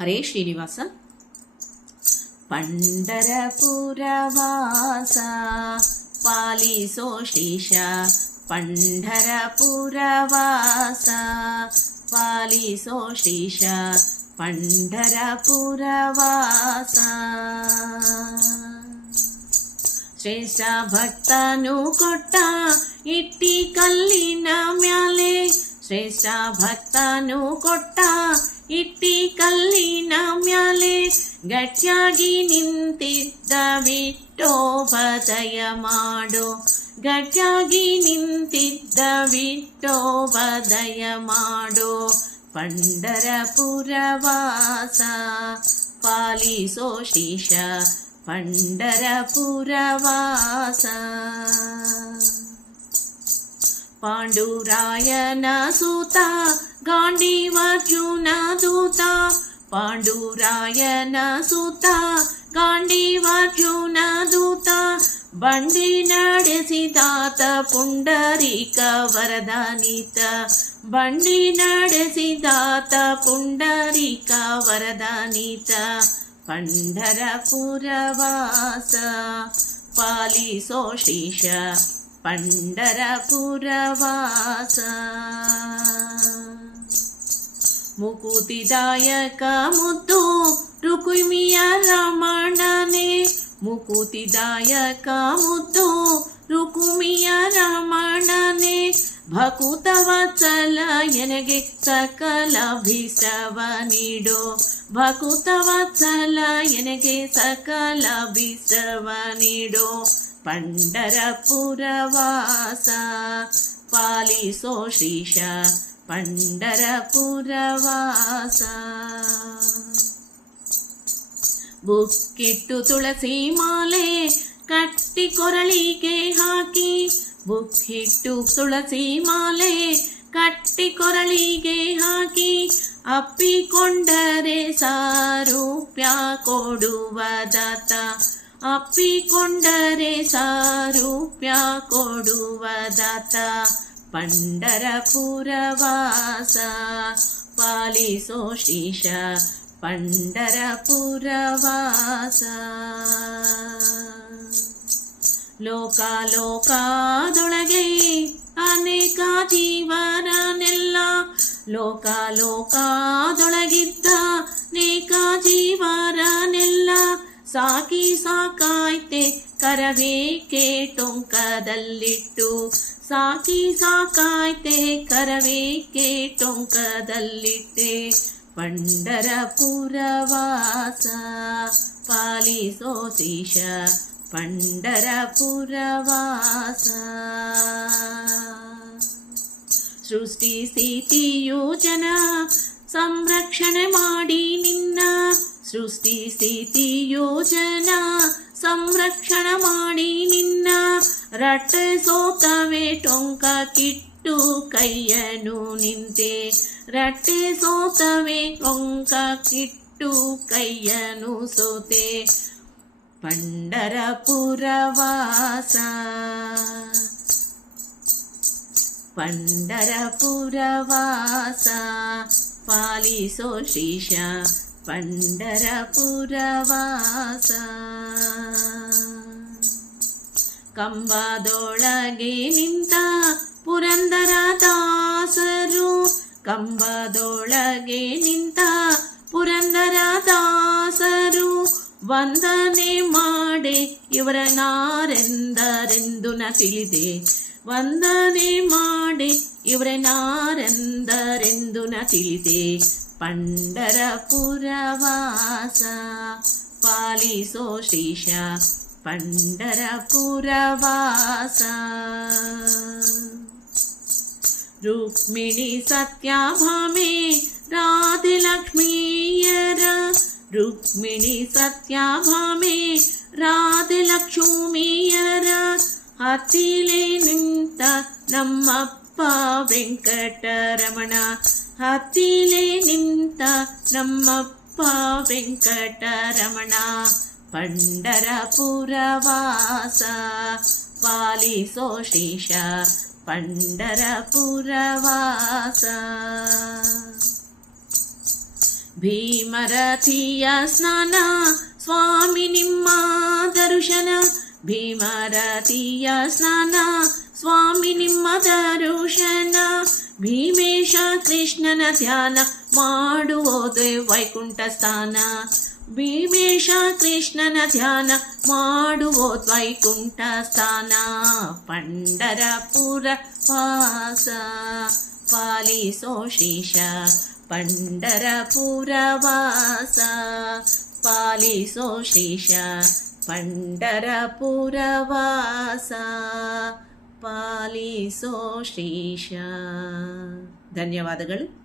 ಹರೇ ಶ್ರೀನಿವಾಸ. ಪಂಢರಪುರವಾಸ ಪಾಲಿಸೋ ಶ್ರೀಶ, ಪಂಢರಪುರವಾಸ ಪಾಲಿಸೋ ಶ್ರೀಶ, ಪಂಢರಪುರವಾಸ. ಶ್ರೇಷ್ಠ ಭಕ್ತನು ಕೊಟ್ಟ ಇಟ್ಟಿ ಕಲ್ಲಿನ ಮ್ಯಾಲೆ, ಶ್ರೇಷ್ಠ ಭಕ್ತನು ಕೊಟ್ಟ ಇಟ್ಟಿ ಕಲ್ಲಿನ ಮ್ಯಾಲೆ, ಗಟ್ಟಿಯಾಗಿ ನಿಂತಿದ್ದ ವಿಠೋಬದಯ ಮಾಡೋ, ಗಟ್ಟಿಯಾಗಿ ನಿಂತಿದ್ದ ವಿಠೋಬದಯ ಮಾಡೋ. ಪಂಢರಪುರವಾಸ ಪಾಲಿಸೋ ಶ್ರೀಶ, ಪಂಢರಪುರವಾಸ. ಪಾಂಡುರಾಯನ ಸೂತ ಗಾಂಡೀವಾರ್ಜುನ ದೂತ, ಪಾಂಡುರಾಯನ ಸೂತ ಗಾಂಡೀವಾರ್ಜುನ ದೂತ, ಬಂಡಿ ನಡೆಸಿದಾತ ಪುಂಡರೀಕ ವರದಾನಿತ, ಬಂಡಿ ನಡೆಸಿದಾತ ಪುಂಡರೀಕ ವರದಾನಿತ. ಪಂಢರಪುರವಾಸ ಪಾಲಿಸೋ ಶ್ರೀಶ, ಪಂಢರಪುರವಾಸ. ಮುಕುತಿದಾಯಕ ಮುದ್ದು ರುಕ್ಮಿಣಿಯ ರಮಣನೆ, ಮುಕುತಿದಾಯಕ ಮುದ್ದು ರುಕ್ಮಿಣಿಯ ರಮಣನೆ, ಭಕುತವತ್ಸಲ ಎನಗೆ ಸಕಲ ಭೀಷ್ಟವ ನೀಡೋ, ಭಕುತವತ್ಸಲ ಎನಗೆ ಸಕಲ ಭೀಷ್ಟವ ನೀಡೋ. ಪಂಢರಪುರವಾಸ ಪಾಲಿಸೋ ಶ್ರೀಶ, ಪಂಢರಪುರವಾಸ. ಬುಕ್ಕಿಟ್ಟು ತುಳಸಿ ಮಾಲೆ ಕಟ್ಟಿ ಕೊರಳಿಗೆ ಹಾಕಿ, ಬುಕ್ಕಿಟ್ಟು ತುಳಸಿ ಮಾಲೆ ಕಟ್ಟಿ ಕೊರಳಿಗೆ ಹಾಕಿ, ಅಪ್ಪಿಕೊಂಡರೆ ಸಾರೂಪ್ಯ ಕೊಡುವ ದಾತ, ಅಪ್ಪಿಕೊಂಡರೆ ಸಾರೂಪ್ಯ ಕೊಡುವ ದಾತ. ಪಂಢರಪುರವಾಸ ಪಾಲಿಸೋ ಶ್ರೀಶ, ಪಂಢರಪುರವಾಸ. ಲೋಕಾಲೋಕದೊಳಗೆ ಅನೇಕ ಜೀವರನೆಲ್ಲ, ಲೋಕಾಲೋಕದೊಳಗಿದ್ದ ಅನೇಕ ಜೀವರನೆಲ್ಲ, ಸಾಕಿ ಸಾಕಾಯ್ತೆ ಕರವೇಕೆ ಟೊಂಕದಲ್ಲಿಟ್ಟು, ಸಾಕಿ ಸಾಕಾಯ್ತೆ ಕರವೇಕೆ ಟೊಂಕದಲ್ಲಿಟ್ಟೆ. ಪಂಢರಪುರವಾಸ ಪಾಲಿಸೋ ಶ್ರೀಶ, ಪಂಢರಪುರವಾಸ. ಸೃಷ್ಟಿ ಸ್ಥಿತಿ ಯೋಜನ ಸಂರಕ್ಷಣೆ ಮಾಡಿ ನಿನ್ನ, ಸೃಷ್ಟಿ ಸ್ಥಿತಿ ಯೋಜನ ಸಂರಕ್ಷಣ ಮಾಡಿ ನಿನ್ನ, ರಟ್ಟೆ ಸೋತವೆ ಟೊಂಕ ಕಿಟ್ಟು ಕೈಯನು ನಿಂತೆ, ರಟ್ಟೆ ಸೋತವೆ ಟೊಂಕ ಕಿಟ್ಟು ಕೈಯನು ಸೋತೆ. ಪಂಢರಪುರವಾಸ ಪಂಢರಪುರವಾಸ ಪಾಲಿಸೋ ಶ್ರೀಶ, ಪಂಢರಪುರವಾಸ. ಕಂಬದೊಳಗೆ ನಿಂತ ಪುರಂದರ ದಾಸರು, ಕಂಬದೊಳಗೆ ನಿಂತ ಪುರಂದರ ದಾಸರು, ವಂದನೆ ಮಾಡೆ ಇವರನಾರೆಂದರೆಂದು ನ ತಿಳಿದೆ, ವಂದನೆ ಮಾಡೆ ಇವರನಾರೆಂದರೆಂದು ನ ತಿಳಿದೆ. ಪಂಢರಪುರವಾಸ ಪಾಲಿಸೋ ಶ್ರೀಶ, ಪಂಢರಪುರವಾಸ. ರುಕ್ಮಿಣಿ ಸತ್ಯಭಾಮೆ ರಾಧೆ ಲಕ್ಷ್ಮೀಯರ, ರುಕ್ಮಿಣಿ ಸತ್ಯಭಾಮೆ ರಾಧೆ ಲಕ್ಷ್ಮೀಯರ, ಹತ್ತಿಲೆ ನಿಂತ ನಮ್ಮಪ್ಪ ವೆಂಕಟರಮಣ, ಹತ್ತಿಲೆ ನಿಂತ ನಮ್ಮಪ್ಪ ವೆಂಕಟರಮಣ. ಪಂಢರಪುರವಾಸ ಪಾಲಿಸೋ ಶ್ರೀಶ, ಪಂಢರಪುರವಾಸ. ಭೀಮರಥಿಯ ಸ್ನಾನ ಸ್ವಾಮಿ ನಿಮ್ಮ ದರ್ಶನ, ಭೀಮರಥಿಯ ಸ್ನಾನ ಸ್ವಾಮಿ ನಿಮ್ಮ ದರ್ಶನ, ಭೀಮೇಶ ಕೃಷ್ಣನ ಧ್ಯಾನ ಮಾಡುವುದೇ ವೈಕುಂಠ ಸ್ಥಾನ, ಭೀಮೇಶ ಕೃಷ್ಣನ ಧ್ಯಾನ ಮಾಡುವುದು ವೈಕುಂಠ ಸ್ಥಾನ. ಪಂಡರಪುರ ವಾಸ ಪಾಲಿಸೋ ಶ್ರೀಶ, ಪಂಡರಪುರ ವಾಸ ಪಾಲಿಸೋ ಶ್ರೀಶ, ಪಂಡರಪುರ ವಾಸ ಪಾಲಿಸೋ ಶ್ರೀಶ. ಧನ್ಯವಾದಗಳು.